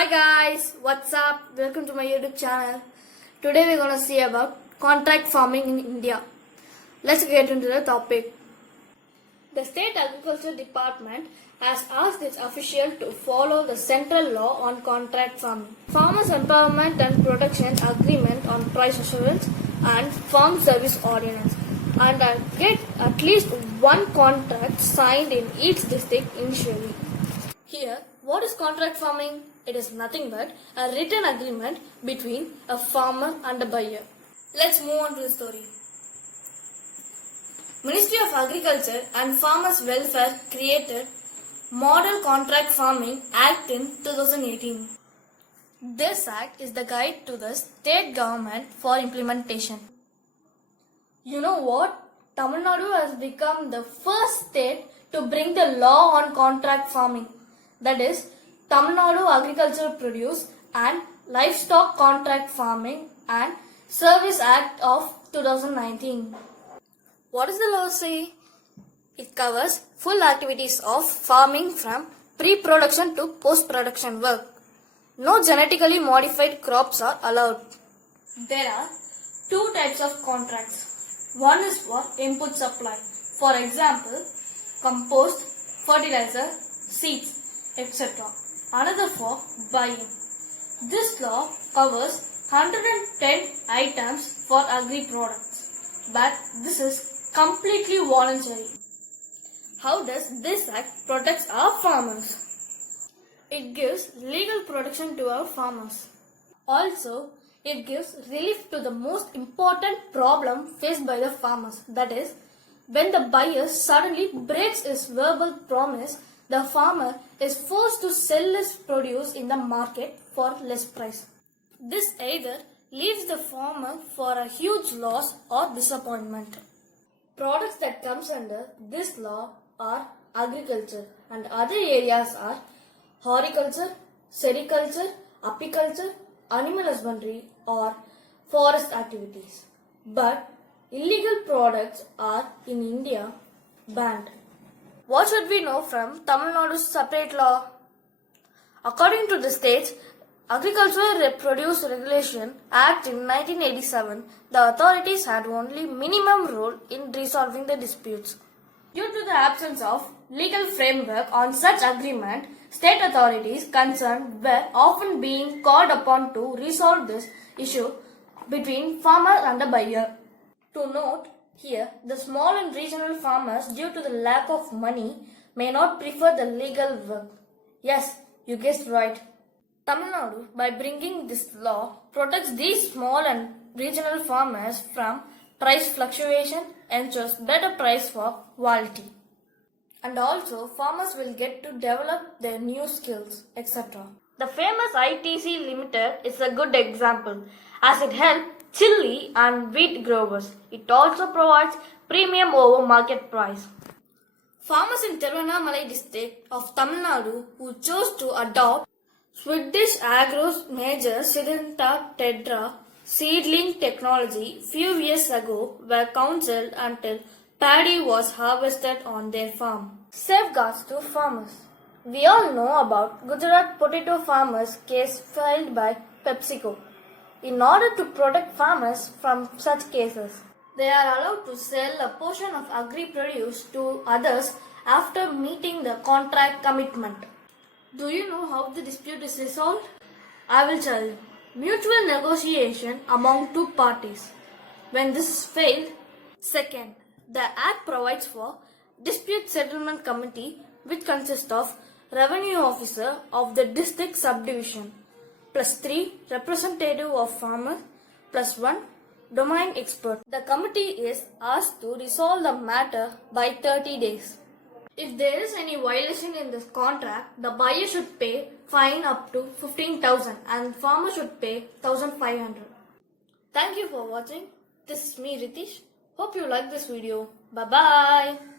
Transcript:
Hi guys, what's up? Welcome to my YouTube channel. Today we're gonna see about contract farming in India. Let's get into the topic. The State Agriculture Department has asked its officials to follow the central law on contract farming, Farmers Empowerment and Protection Agreement on Price Assurance and Farm Service Ordinance, and get at least one contract signed in each district initially. Here, what is contract farming? It is nothing but a written agreement between a farmer and a buyer. Let's move on to the story. Ministry of Agriculture and Farmers Welfare created Model Contract Farming Act in 2018. This act is the guide to the state government for implementation. You know what? Tamil Nadu has become the first state to bring the law on contract farming. That is, Tamil Nadu Agricultural Produce and Livestock Contract Farming and Service Act of 2019. What does the law say? It covers full activities of farming from pre-production to post-production work. No genetically modified crops are allowed. There are two types of contracts. One is for input supply. For example, compost, fertilizer, seeds, etc. Another for buying. This law covers 110 items for agri products, but this is completely voluntary. How does this act protect our farmers? It gives legal protection to our farmers. Also, it gives relief to the most important problem faced by the farmers. That is, when the buyer suddenly breaks his verbal promise, the farmer is forced to sell his produce in the market for less price. This either leaves the farmer for a huge loss or disappointment. Products that comes under this law are agriculture, and other areas are horticulture, sericulture, apiculture, animal husbandry or forest activities. But illegal products are in India banned. What should we know from Tamil Nadu's separate law? According to the state's Agricultural Produce Regulation Act in 1987, the authorities had only minimum role in resolving the disputes. Due to the absence of legal framework on such agreement, state authorities concerned were often being called upon to resolve this issue between farmer and the buyer. To note, here, the small and regional farmers, due to the lack of money, may not prefer the legal work. Yes, you guessed right. Tamil Nadu, by bringing this law, protects these small and regional farmers from price fluctuation, ensures better price for quality. And also, farmers will get to develop their new skills, etc. The famous ITC Limited is a good example, as it helped chili and wheat growers. It also provides premium over market price. Farmers in Tiruvannamalai district of Tamil Nadu who chose to adopt Swedish Agro's major Syngenta Tetra seedling technology few years ago were counseled until paddy was harvested on their farm. Safeguards to farmers. We all know about Gujarat potato farmers case filed by PepsiCo. In order to protect farmers from such cases, they are allowed to sell a portion of agri-produce to others after meeting the contract commitment. Do you know how the dispute is resolved? I will tell you. Mutual negotiation among two parties. When this is failed, second, the Act provides for Dispute Settlement Committee, which consists of Revenue Officer of the district subdivision, plus 3 representative of farmer, plus 1 domain expert. The committee is asked to resolve the matter by 30 days. If there is any violation in this contract, the buyer should pay fine up to 15,000 and farmer should pay 1,500. Thank you for watching. This is me Ritish. Hope you like this video. Bye bye.